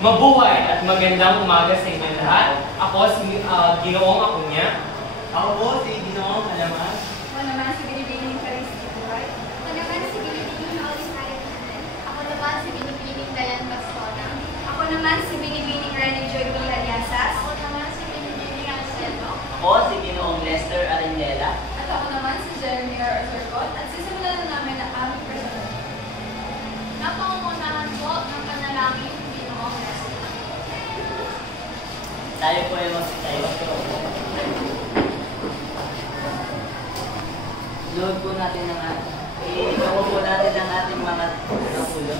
Mabuhay at magandang umaga sa inyo lahat. Ako si Ginoong Acuña. Ako po si Ginoong Alaman. Ako naman si Binibining Caris Iburay. Ako naman si Binibining Aulis Aricanen. Ako naman si Binibining Dayan Bastona. Ako naman si Binibining Rene Joy Villarriasas. Ako naman si Binibining Anselmo. Ako si Ginoong Lester Arendela. At ako naman si Jeremy R. Osorcot. At sisimulan na namin ang aming personal. Napangungunahan po ng panalangin ng Ginoong Lester. Tayo po ay magsitayo. Load po natin ang itawo po natin ang ating mga napulo.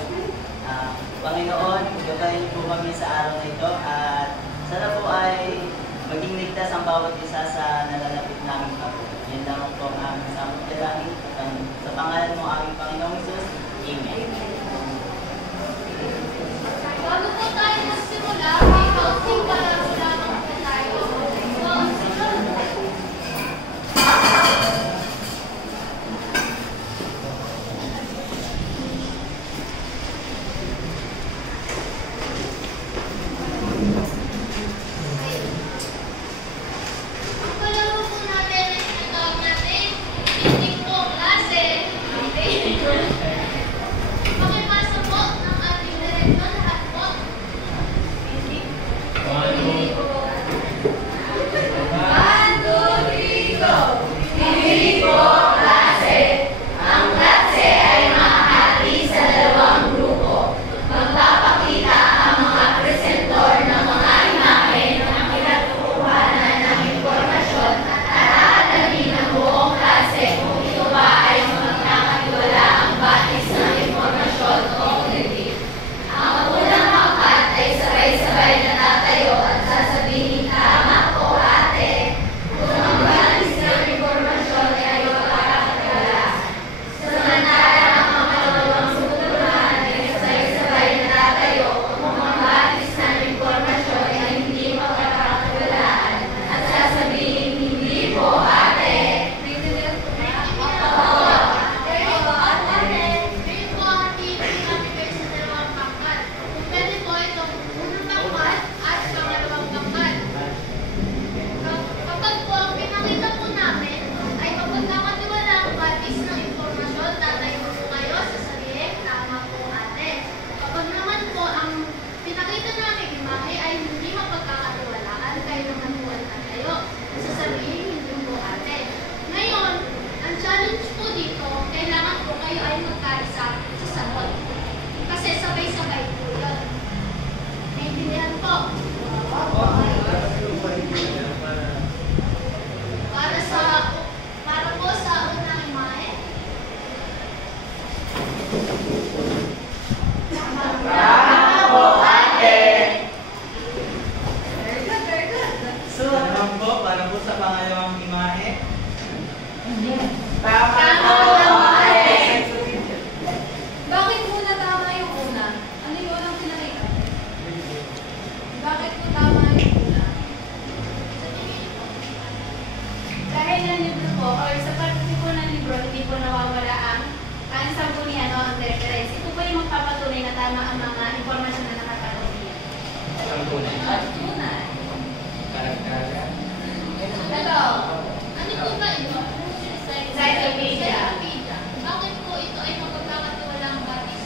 Panginoon, gabayin po kami sa araw na ito at sana po ay maging ligtas ang bawat isa sa nalalapit namin po. Yan lang po ang aming samot dalangin. Sa pangalan mo aming Panginoong Hesus. Amen. Bago po tayo magsimula, may counting para lamang po tayo. Ang palaro po natin ay tinatawag natin, Titik po klase. Pakipasa po ng ating direksyon lahat po. One, two, three, go! Titik po klase. Ang klase ay mahati sa dalawang grupo. Magpapakita ang mga presentor ng mga imahe ng pinatukuhanan ng impormasyon at aalamin ng buong klase kung ito ba ay magkakatiwala ang batis ng impormasyon o hindi. Ang unang pangkat ay sabay-sabay na tatayo at sasabihin, tama po ate. Kung ang batis ng impormasyon ay magkakatiwala. Samantala ang pangalawang suturuhan ay sabay-sabay na tatayo kung ang batis ng impormasyon ay hindi magkakatiwalaan at sasabihin, hindi po ate. Kapag po ang pinakita po namin ay mapagkakatiwala ang batis ng impormasyon, tatayo po kayo, sasabihin, tama po ate. Kapag naman po ang pinakita namin imahe ay hindi mapagkakatiwalaan, kayo naman po ang tatayo, sasabihin, hindi po ate. Ngayon, ang challenge po dito, kailangan po kayo ay magkaisa sa sagot. Kasi sabay-sabay po yun. Naintindihan po? Para po sa unang imahe. Very good, very good. So, naman po, para po sa pangalawang imahe. Bakit muna tama yung una? Ano yung unang pinakita? Bakit po tama yung una? Dahil ng libro po, or sa parte po ng libro, hindi po nawawala ang sanggunian o ang reference. Ito po yung magpapatunay na tama ang mga impormasyon na nakatagong niya. Sanggunian. Tunay. Karagdagan. Ito. Ano po ba ito? Encyclopedia. Bakit po ito ay magkakatiwalang batis?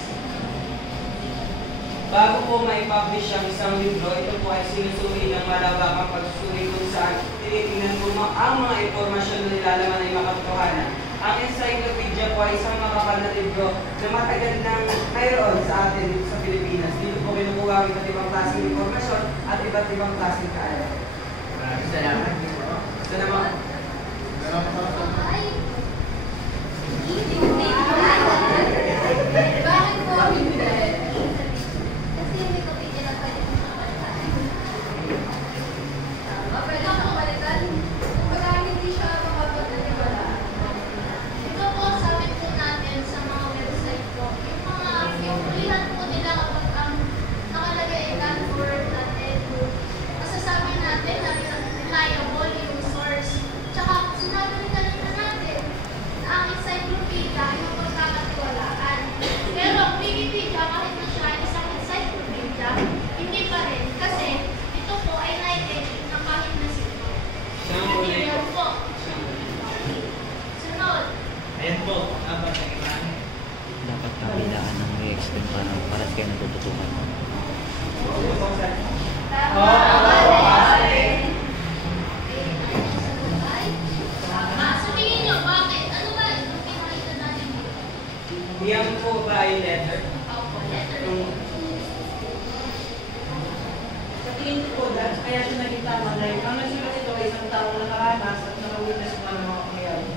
Bago po mai-publish ang isang libro, ito po ay sinusuri ng malawakang pagsusuri kung saan tinitingnan po ang mga impormasyon na nilalaman ay makatotohanan. Ang encyclopedia po ay isang makapal na libro na matagal nang mayroon sa atin dito sa Pilipinas. Dito po kinukuha ang iba't ibang klaseng impormasyon at iba't ibang klaseng kaalaman. Maraming salamat. Ito naman. Bakit po hindi? Kasi hindi ko pwede mapalitan. Pwede ako mapalitan? Kumbaga hindi siya mapapagkatiwalaan. Ito po, sabi po natin sa mga website po, yung hulihan po nila kapag ang nakalagay ay non-word at edu, masasabi natin na reliable yung source. Tsaka sinabi rin kanina natin na ang encyclopedia, yung yung para sa kayo natututunan. Sa tingin niyo, bakit? Ano ba yung pinakita natin dito? Yan po ba ay letter? Opo, letter. Sa tingin ko po, kaya siya naging tama dahil ang nagsulat ito ay isang taong nakaranas at nakawitness kung ano mga pangyayari.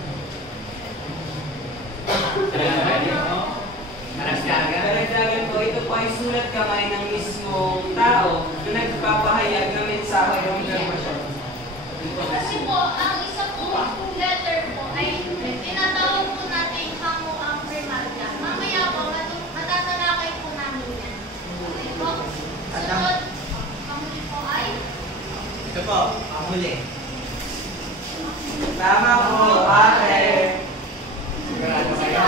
Karagdagan po, ito po ay sulat kamay ng mismong tao na nagpapahayag ng mensahe ng impormasyon. Kasi po, ang isa po letter po ay tinatawag po natin hamuang primarya. Mamaya po, matatalakay po namin yan. Okay po? Sunod, pamuli po ay Ito po, ang huli. Tama po, ate. Sigurado kayo?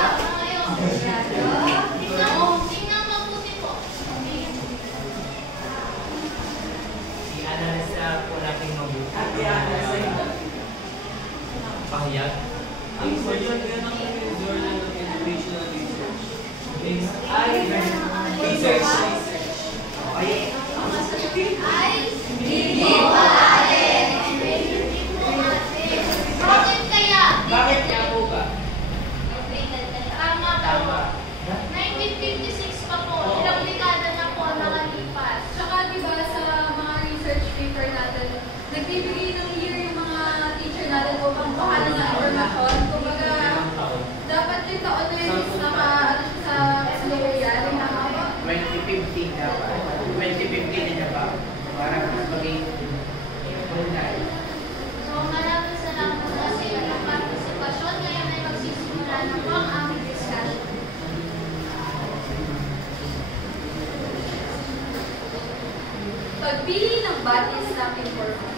Tingnan mabuti po. I-analyze po natin mabuti. Ate, ate, sa ito. Pahayag. Ang version ng Journal of Educational Research. Ay, research. Okay. Ay, hindi po atin. Hindi po atin. Bakit kaya? Bakit nga po ba? Tama po. 1956 pa po. Ilang dekada na po ang nakalipas. Tsaka diba sa mga research paper natin, nagbibigay ng year yung mga teacher natin upang pahala ng informasyon. Kumbaga, dapat yung taon na yun is naka-ano siya sa nangyayari na 2015 na ba? 2015 na ba? Para maging So, maraming salamat po sa inyong partisipasyon. Ngayon ay magsisimula na po ang aming discussion. pagpili ng batis ng informasyon.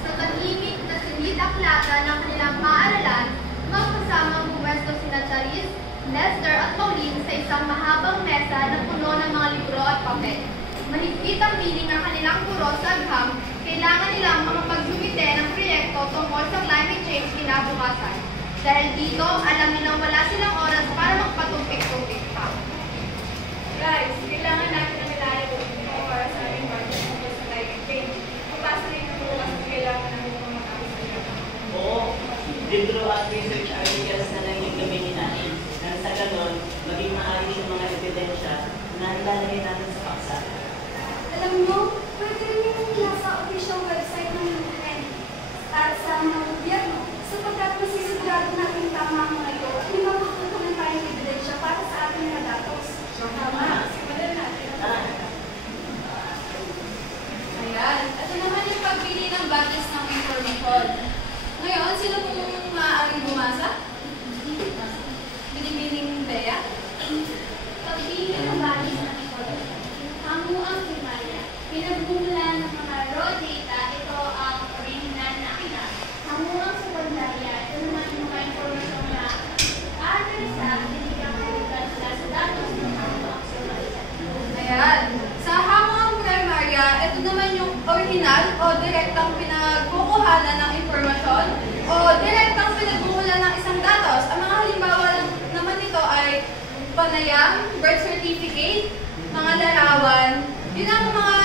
Sa tahimik na silid-aklatan ng kanilang paaralan, magkasamang bumesto sina Charis, Lester at Pauline sa isang mahabang mesa na puno ng mga libro at papel. Mahigpit ang piling ng kanilang guro sa agham, kailangan nilang makapagsumite ng proyekto tungkol sa climate change kinabukasan. Dahil dito, alam nilang wala silang oras para magpatumpik-tumpik pa. Guys, kailangan natin ng ilalim para sa aming budget tungkol sa climate change. Pagpasa rin ang bukas at kailangan namin ng mga kapit. Oo, libro at research articles na lang yung gamitin natin. Nang sa ganon, maging maayos yung mga ebidensya na ilalagay natin sa paksa. Alam mo, pwede rin yung nasa official website ng UN at sa mga gobyerno sapagkat masisigurado natin tama ang mga ito at may mapagkutunan tayong ebidensya para sa ating mga datos. Tama, simulan natin. Ayan, ito naman yung pagpili ng batis ng informasyon. Ngayon, sino pong maaaring bumasa? Binibining Bea? Pagpili ng batis ng informasyon. Hamuang primarya. Pinagbumulan ng mga raw data, ito ang original na akda. Hamuang sekundarya. Ito naman yung mga informasyon na aaral sa binigyang hulugan sila sa datos ng hamuang primarya. Ayan. Sa hamuang primarya, ito naman yung original o direktang pinagkukuhanan ng informasyon o direktang pinagmumulan ng isang datos. Ang mga halimbawa naman nito ay panayam, birth certificate, mga larawan. Yun ang mga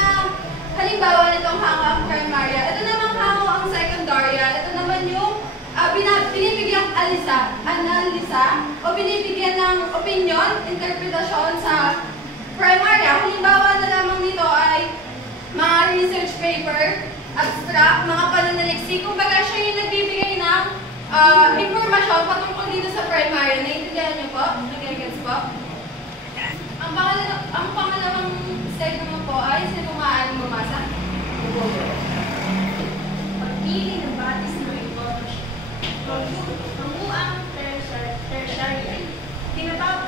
halimbawa nitong hamuang primarya. Ito naman hamuang sekundarya. Ito naman yung binibigyang analisa o binibigyan ng opinion, interpretasyon sa primarya. Halimbawa na lamang nito ay mga research paper, abstract, mga pananaliksik. Kumbaga siya yung nagbibigay ng informasyon patungkol dito sa primarya. Naiintindihan niyo po? Nag-gets po? Ang pangalawang slide naman po ay sino maaaring bumasa? Pagpili ng batis ng informasyon. Hamuang tertiary.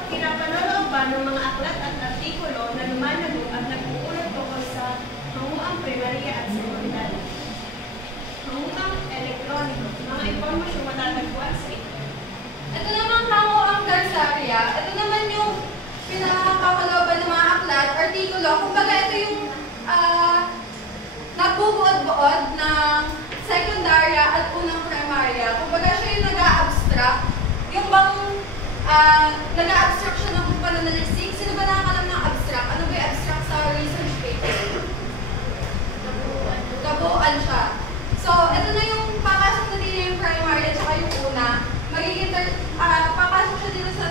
Pinapanonooban ng mga aklat at artikulo na lumalago at nag-uulat tungkol sa hamuang primarya at sekundarya. Hamuang elektroniko, mga impormasyong matatagpuan sa ito. Ito naman hamuang tertiarya. Ito naman yung pinakakalooban ng mga aklat, artikulo. Kumbaga ito yung nagbubuod-buod ng sekundarya at unang primarya. Kumbaga siya yung yung bang nag-abstract siya ng pananaliksik? Sino ba nakakalam ng abstract? Ano ba yung abstract sa research paper? Gabuan siya. So, ito na yung papasok na dito yung primary at saka yung una. Magiging papasok siya dito sa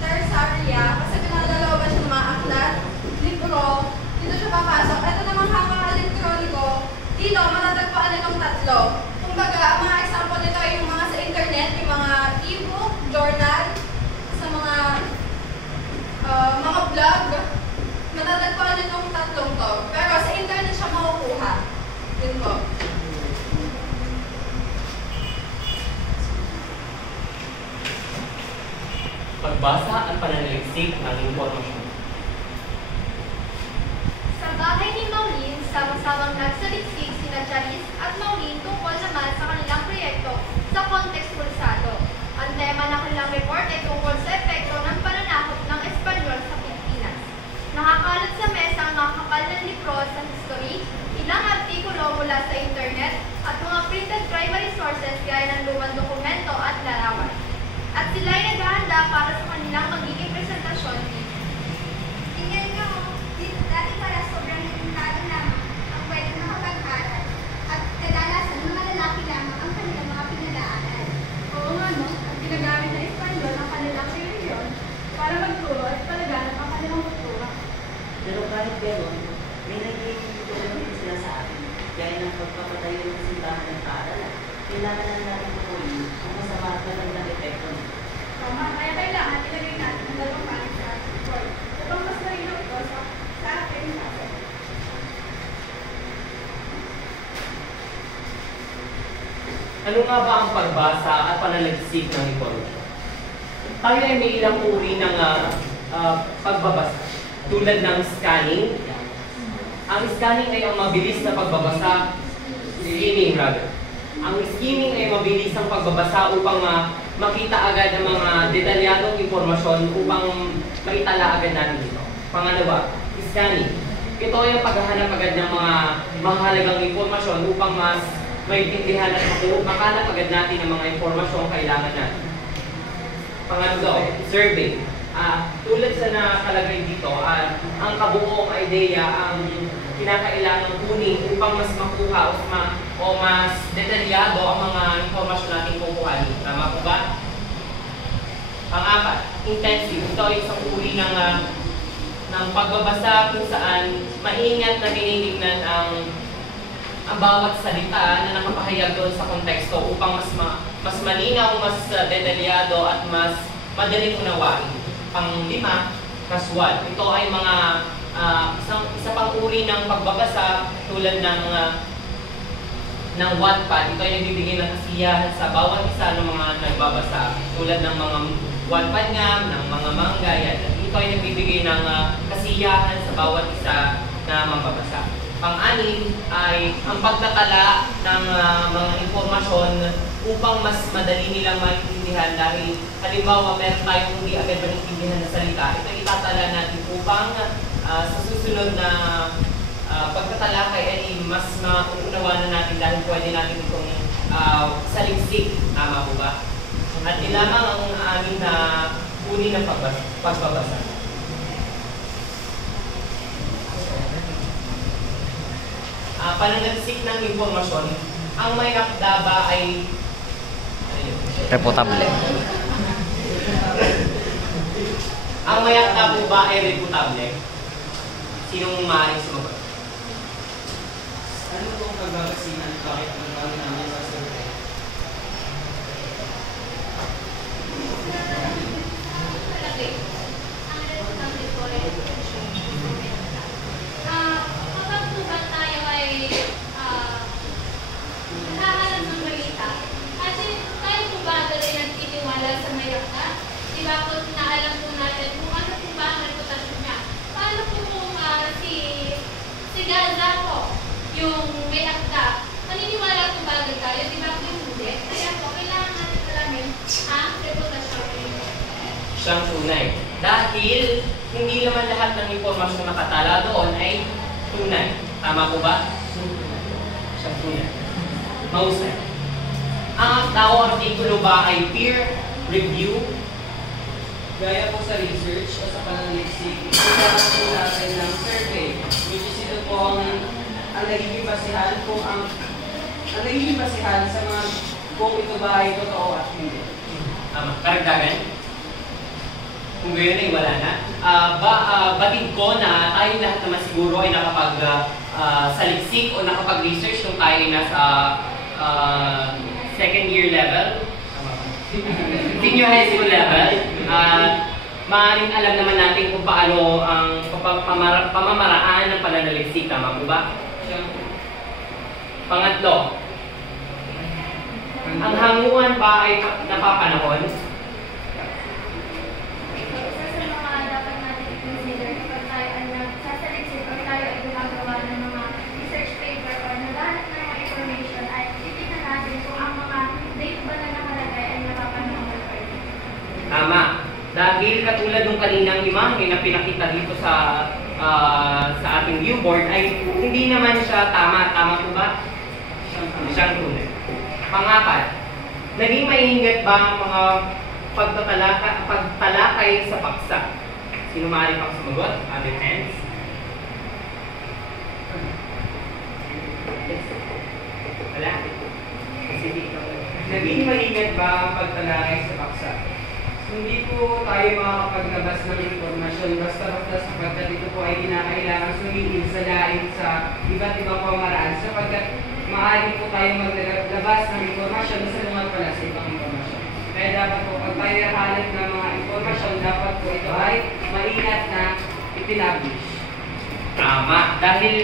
tertiarya kasi pinaglalooban siya ng mga aklat, libro, dito siya papasok. Ito namang hanga elektroniko, dito matatagpuan nitong tatlo. Kumbaga, ang mga example nito ay yung mga sa internet, yung mga e-book, journal, sa mga blog, matatagpuan nitong tatlong to. Pero sa internet siya makukuha. Yun po. Pagbasa at pananaliksik ng impormasyon. Sa bahay ni Maureen, sama-samang nagsaliksik sina Charis at Maureen tungkol naman sa kanilang proyekto sa konteks pulsado. Ang tema ng kanilang report ay tungkol sa epekto ng pananakop ng Espanyol sa Pilipinas. Nakakalat sa mesa ang mga kapal na libro sa history, ilang artikulo mula sa internet, at mga printed primary sources gaya ng lumang dokumento at larawan. At sila ay naghahanda para sa kanilang magiging presentasyon dito. Tingnan nyo, dito dati para sobrang limitado lamang ang pwede nakapag-aral. At kadalasan, mga lalaki lamang ang kanilang mga pinag-aaral. Oo nga no, ang ginagamit na Espanyol ang kanilang reliyon para magturo at palaganap ang kanilang kultura. Pero kahit gano'n, may naging tulong din sila sa akin. Gaya ng pagpapatayo ng simbahan ng paaralan. Kailangan na natin tukuyin ang masama at magandang epekto nito. Tama, kaya kailangan ilagay natin ang dalawang panig sa report upang mas malinaw ito sa ating natin. Ano nga ba ang pagbasa at pananaliksik ng impormasyon? Tayo ay may ilang uri ng pagbabasa, tulad ng scanning. Ang scanning ay ang mabilis na pagbabasa, skimming rather. Ang skimming ay mabilis ang pagbabasa upang makita agad ang mga detalyadong impormasyon upang maitala agad natin ito. Pangalawa, scanning. Ito ay ang paghahanap agad ng mga mahalagang impormasyon upang mas maintindihan at makalap agad natin ang mga impormasyong kailangan natin. Pangatlo, survey. Tulad sa nakalagay dito, ang kabuoong idea ang kinakailangan kunin upang mas makuha o mas detalyado ang mga impormasyon natin kukuhanin. Tama po ba? Pang-apat, intensive. Ito ay isang uri ng pagbabasa kung saan maingat na tinitingnan ang bawat salita na nakapahayag doon sa konteksto upang mas malinaw, mas detalyado at mas madaling unawain. Pang-lima, casual. Ito ay mga isa pang uri ng pagbabasa tulad ng Wattpad. Ito ay nagbibigay ng kasiyahan sa bawat isa ng mga nagbabasa. Tulad ng mga Wattpad nga, ng mga manga, yan. Ito ay nagbibigay ng kasiyahan sa bawat isa na mambabasa. Pang-anim ay ang pagtatala ng mga informasyon upang mas madali nilang maintindihan dahil halimbawa meron tayong hindi agad maintindihan na salita. Ito itatala natin upang sa susunod na pagtatalakay ay mas mauunawanan natin dahil pwede natin itong saliksik. Tama po ba? At lamang ang aming na uri ng pagbabasa. Pananaliksik ng impormasyon, ang may akda ba ay Reputable. ang may akda po ba ay reputable? Sinong maaaring sumagot? Ano itong pagbabasihan? Bakit ang gawin namin sa survey? Kapag tuban tayo ay nakahalang ng balita, kasi tayo po ba agad ay nagtitiwala sa mayakta? Di ba po naalam po natin kung ano po ba ang reputasyon niya? Paano po kung si Gaza po, yung may akta, maniniwala po ba agad tayo? Di ba po yung hindi? Kaya po, kailangan natin alamin ang reputasyon niya. Siyang tunay. Dahil hindi naman lahat ng impormasyon na nakatala doon ay tunay. Tama po ba? Siyang tunay. Mahusay. Ang akda o artikulo ba ay review. Gaya po sa research o sa pananaliksik, kailangan po natin ng survey, which is ito po ang nagiging basihan kung ang nagiging basihan sa mga kung ito ba ay totoo at hindi. Tama. Karagdagan? Kung gayon ay wala na. Batid ko na tayo lahat naman siguro ay saliksik o nakapag-research nung tayo ay nasa second year level. Senior high school level. Maaaring alam naman natin kung paano ang pamamaraan ng pananaliksik. Tama po ba? Pangatlo, ang hanguan ba ay napapanahon? Isa sa mga dapat natin i-consider kapag tayo ay nagsasaliksik o tayo ay gumagawa ng mga research paper o naghahanap ng mga information ay titignan natin kung ang mga date ba na nakalagay ay napapanahon or hindi. Tama. Dahil katulad nung kaninang imahe na pinakita dito sa ating viewboard ay hindi naman siya tama. Tama po ba? Siyang tunay. Pangapat, naging maingat ba ang mga pagtalakay sa paksa? Sino maaari pang sumagot? Other hands? Wala? Sige, ikaw. Naging maingat ba ang pagtalakay sa paksa? Hindi po tayo makakapaglabas ng impormasyon basta-basta sapagkat ito po ay kinakailangan sumingin sa lain sa iba't ibang pamaraan sapagkat maaari po tayo maglabas ng impormasyon sa lungat pala sa ibang impormasyon. Kaya dapat po pag tayo nakahanap ng mga impormasyon, dapat po ito ay maingat na ipinablish. Tama. Dahil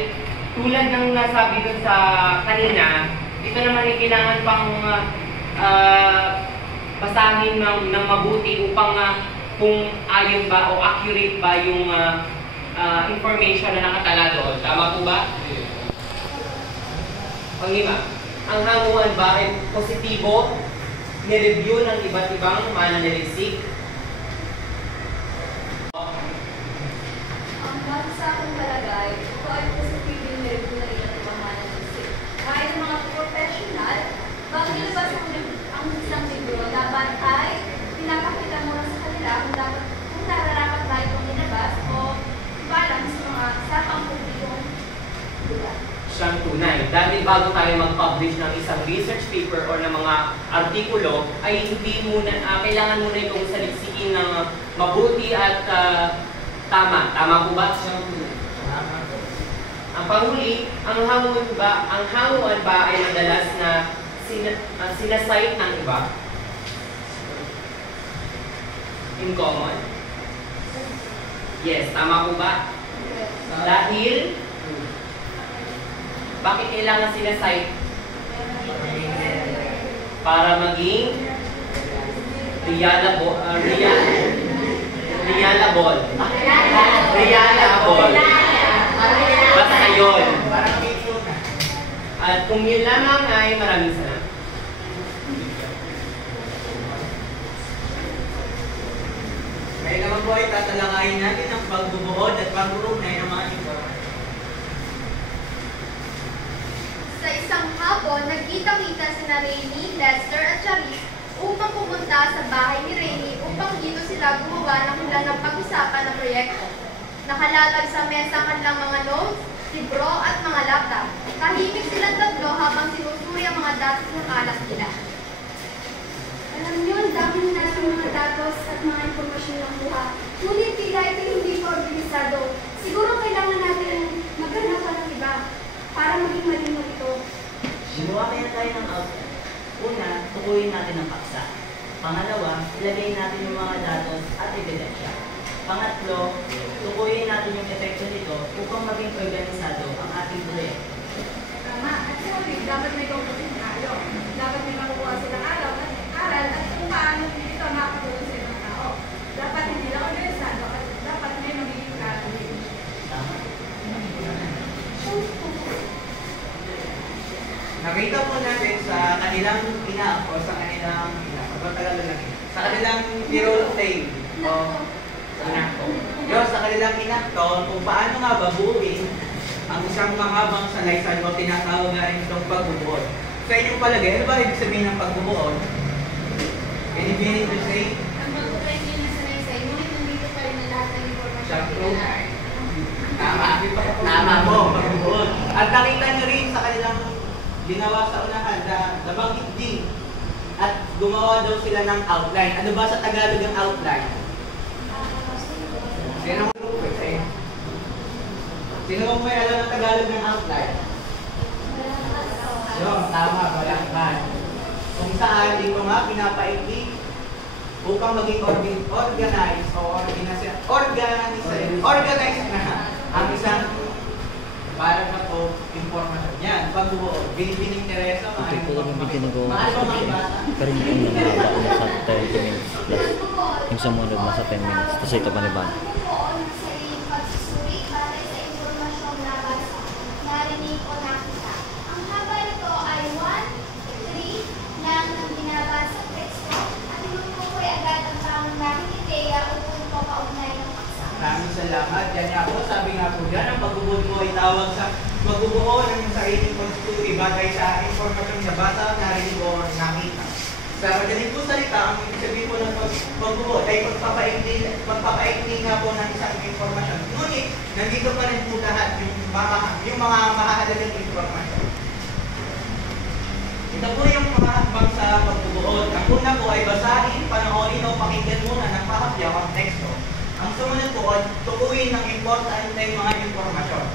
tulad ng nasabi dun sa kanina, ito naman ay kailangan pang basahin ng mabuti upang kung ayon ba o accurate ba yung information na nakatala doon. Tama po ba? Panglima, ang hanguan ba ay positibo, ni-review ng iba't ibang mananaliksik? Base sa aking palagay, ito ay positive yung review na ilan ng mga mananaliksik. Kahit ng mga professional, bago nilabas ang isang libro, dapat ay pinapakita muna sa kanila kung nararapat ba itong nilabas o balance sa pang-publikong bulan. Siyang tunay. Dahil bago tayo mag-publish ng isang research paper or ng mga artikulo, ay hindi muna, kailangan muna itong saliksikin ng mabuti at tama. Tama po ba? Siyang tunay. Ang panghuli, ang hanguan ba ay madalas na sinasite ng iba? In common? Yes, tama po ba? Dahil bakit kailangan sinasite? Para maging reliable. Basta yun. At kung yun lamang ay maraming salamat. Ngayon naman po ay tatalakayin natin ang pagbubuhod at pagburugnay ng mga informasyon. Sa isang hapon, nagkita-kita sina Rainy, Lester at Charis upang pumunta sa bahay ni Rainy upang dito sila gumawa ng ilan ng pag-usapan na proyekto. Nakalatag sa mesa ang kanilang mga notes, libro at mga laptop. Tahimik silang tatlo habang sinusuri ang mga datos ng alak nila. Alam niyo, ang dami na ng mga datos at mga impormasyon ng buha. Ngunit tila ito hindi pa organisado. Siguro kailangan natin maghanap pa ng iba para maging malinaw ito. Gumawa kaya tayo ng outline. Una, tukuyin natin ang paksa. Pangalawa, ilagay natin yung mga datos at ebidensya. Pangatlo, tukuyin natin yung epekto nito upang maging organisado ang ating proyekto. Tama. At sorry, dapat may kumpulsing tayo. Dapat may makukuha silang aral at kung paano ito makatulong sa ibang tao. Dapat hindi lang organisado at dapat may magiging gagawin. Tama. Nakita po natin sa kanilang sa kanilang Tirol Tale o Inakto. Yung sa kanilang Inakto, kung paano nga babuuin ang isang mahabang salaysay o tinatawag nga rin itong pagbubuod. Sa inyong palagay, ano ba ibig sabihin ng pagbubuod? Binibining to say, Ang magkukwento niyo na sanaysay, ngunit nandito pa rin ang lahat ng impormasyon Sakto. kailangan. tama mo, magbubuod. At nakita nyo rin sa kanilang ginawa sa unahan na nabanggit din. At gumawa daw sila ng outline. Ano ba sa Tagalog ang outline? Sino mo Sino mo may alam ng Tagalog ng outline? Yun, tama, balangkan. Kung saan dito nga pinapaikli upang maging organized o organized na ang isang parang na po informasyon. Yan, pagbuo, binibining Teresa, Ito po yung video na gawa maaari ko ba sa makibasa? pero hindi ko nababa na sa 30 minutes plus. Yung sumunod na sa 10 minutes. Tapos ito pa ni Bang. Ang sa iyong pagsusuri batay sa impormasyong nabasa, narinig o nakita. Ang haba nito ay 1-3 lang ng binabasa teksto at tinutukoy agad ang tamang naming ideya o punto kaugnay ng paksa. Maraming salamat. Yan nga po, sabi nga po dyan, ang pagbubuo mo ay tawag sa magbubuo ng sariling konstituti batay sa informasyon na bata, narinig o nakita. Sa madaling po salita, ang ibig sabihin po ng pagbubuo ay pagpapaikli nga po ng isang informasyon. Ngunit, nandito pa rin po lahat yung mga mahahalagang informasyon. Ito po yung mga hakbang sa pagbubuo. Ang una po ay basahin, panoorin o pakinggan muna ng pahapyaw ang teksto. Ang sumunod po ay tukuyin ng importante mga informasyon.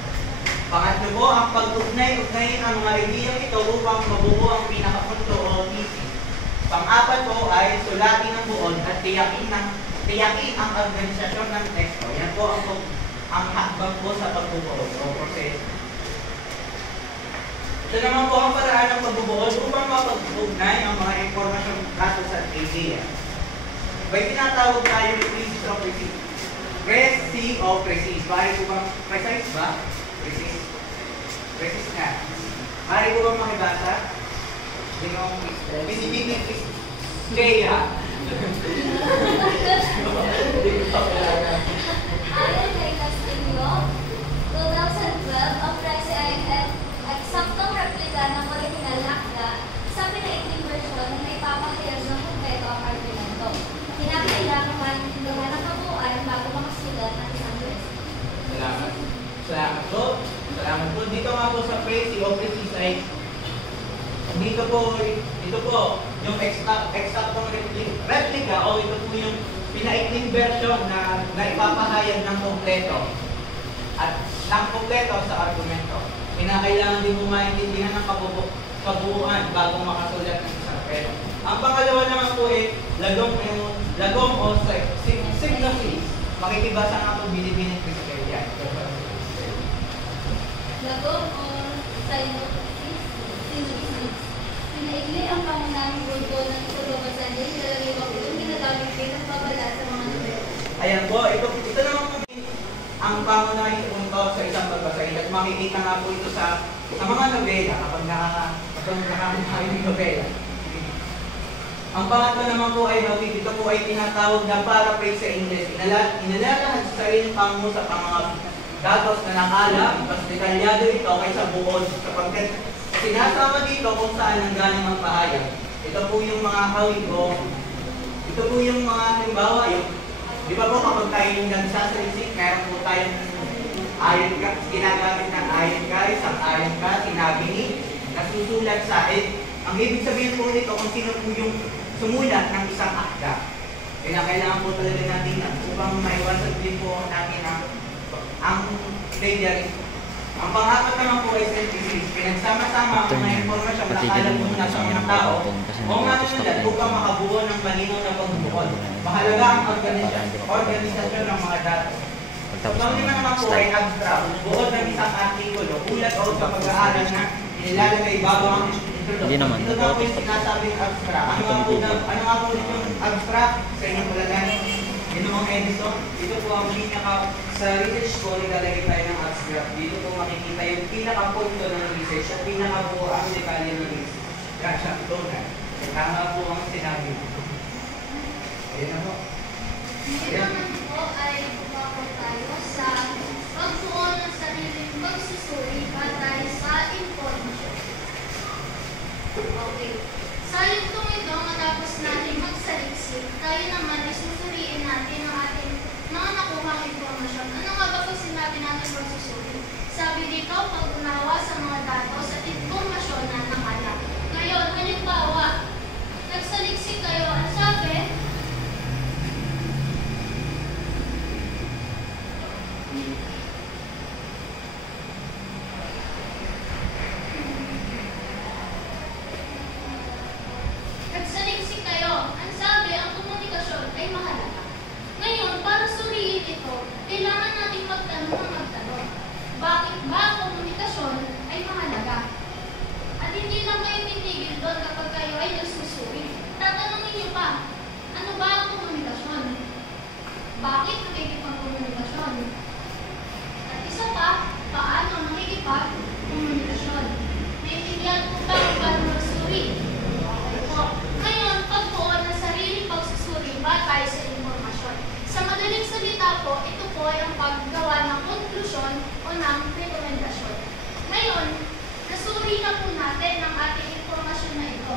Pangatlo po, ang pag-ugnay-ugnayin ang mga ideyang ito upang mabuo ang pinakapunto o thesis. Pang-apat po ay sulatin ang buod at tiyakin ang organisasyon ng teksto. Yan po ang hakbang po sa pagbubuo o proseso. Ito naman po ang paraan ng pagbubuo upang mapag-ugnay ang mga informasyon kaso sa idea. May tinatawag tayo yung thesis o precise. Precise o precise. Pari po bang precise ba? Precise. Precise nga. Pari po bang makibasa? Yung binibining precise. Kaya. Ayon kay Castillo, 2012, ang price ay eksaktong replika ng original na akda sa pinaikling version na ipapahayag ng kumpleto ang argumento. Kinakailangan maintindihan ng kabuuan bago makasulat ng isang version. Salamat. Salamat po. Salamat po. Dito nga po sa precise o precise ay ito po yung eksaktong replika o ito po yung pinaikling version na ipapahayag ng kompleto at ng kompleto sa argumento. Kinakailangan din mo maintindihan ng kabuuan bago makasulat ng isang pero. Ang pangalawa naman po ay lagom o synopsis. Makikibasa nga po binibining Christian yan. Lagom o synopsis, pinaikli ang pangunahing grupo ng ipagbabasan din nilalagay ba po yung ginagamit din ng babala sa mga nobela. Ayan po, ito naman po ang pangunahing punto sa isang pagbasahin at makikita nga po ito sa mga nobela kapag nakakakuha ng nobela. Ang pangatlo naman po ay hawig. Ito po ay tinatawag na paraphrase sa English. Inalalahan sa sariling pangu sa mga datos na nakalam, mas detalyado ito kaysa buod sapagkat sinasama dito kung saan nanggaling ang pahayag. Ito po yung mga hawig o ito po yung mga halimbawa. Di ba po kapag tayo yung nagsasalisik, meron po tayong ayon ka, ginagamit ng ayon ka, isang ayon ka, sinabi ni, nasusulat sa ang ibig sabihin po nito kung sino po yung sumulat ng isang akda. Kailangan po talaga natin upang maiwasan din po natin ang plagiarism. Ang pangapat naman po ay synthesis. Pinagsama-sama ang mga informasyon na alam mo na sa mga tao o manunulat upang makabuo ng malinaw na pagbubukod. Mahalaga ang organisasyon ng mga datos. Ang lima naman po ay abstract. Buod ng isang artikulo, ulat o sa pag-aaral na inilalagay bago ang Hindi naman. ito na po yung sinasabing abstract. Ano nga po yung abstract sa inyong palagay? Ito mga Edison. Ito po ang sa research ko, nilalagay tayo ng abstract. Dito po makikita yung pinaka-punto ng research at pinaka-buo ang detalye ng research. Kasha, ito na. Tama po ang sinabi. Ayan na po. Ngayon naman po ay pumapot tayo sa pagbuo ng sariling pagsusuri batay sa informasyon. Okay. Sa yugtong ito, matapos natin magsalita tayo naman ay susuriin natin ang ating mga nakuhang impormasyon. Ano nga ba kung sinabi natin pagsusuri? Sabi dito, pag-unawa sa mga datos at impormasyon na nakalap. Ngayon, halimbawa, nagsaliksik kayo. Ang sabi, nagsaliksik kayo. Ang sabi, ang komunikasyon ay mahalaga. Ngayon, para suriin ito, kailangan natin magtanong ng magtanong. Bakit ba ang komunikasyon ay mahalaga? At hindi lang kayo titigil doon kapag kayo ay nagsusuri. Tatanungin niyo pa, ano ba ang komunikasyon? Bakit nakikipag-komunikasyon? At isa pa, paano nakikipag-komunikasyon? Naiintindihan po ba kung paano magsuri? Okay po. Ngayon, pagbuo ng sariling pagsusuri batay sa impormasyon. Sa madaling salita po, ito po ay ang paggawa ng konklusyon o ng rekomendasyon. Ngayon, nasuri na po natin ang ating impormasyon na ito.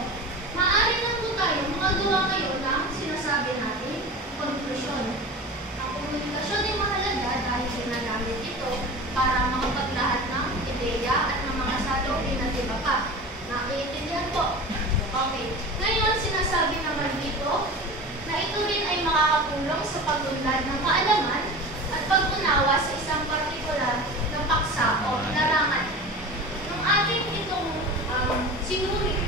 Maaari na po tayo magagawa ngayon ng sinasabi natin konklusyon. Ang komunikasyon ay mahalaga dahil ginagamit ito para makapaglahat ng ideya at ng mga salubin at iba pa. Nakiintindihan po? Okay. Ngayon, sinasabi naman dito na ito rin ay makakatulong sa pag-unlad ng kaalaman at pag-unawa sa isang partikular na paksa o larangan. Nung ating itong sinuri,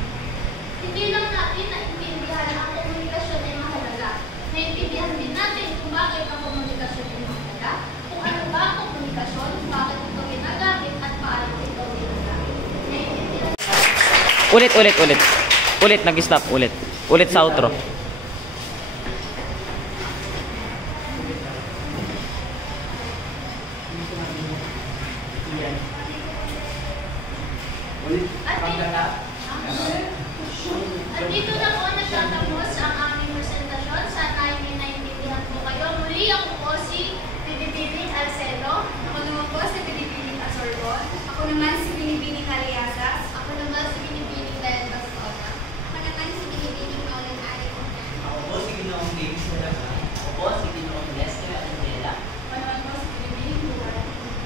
hindi lang natin naintindihan ang komunikasyon ay mahalaga. Naintindihan din natin kung bakit ang komunikasyon ay mahalaga, kung ano ba ang komunikasyon, bakit ito ginagamit, at paano ito ginagamit. Naintindihan. Ulit, nag-stop, ulit. Ulit sa outro. At dito na po nagtatapos ang aming presentasyon. Sana ay may naintindihan po kayo. Muli ako po si Binibining Alcelo. Ako naman po si Binibining Asorbon. Ako naman si Binibining Cariasas. Ako naman si Binibining Dayan Bascona. Ako naman si Binibining Nolan Arico. Ako po si Ginoong James Talaga. Ako po si Ginoong Lester Angela. Ako naman po si Binibining Buwan.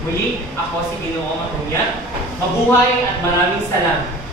Muli, ako si Ginoong Matunyat. Mabuhay at maraming salamat.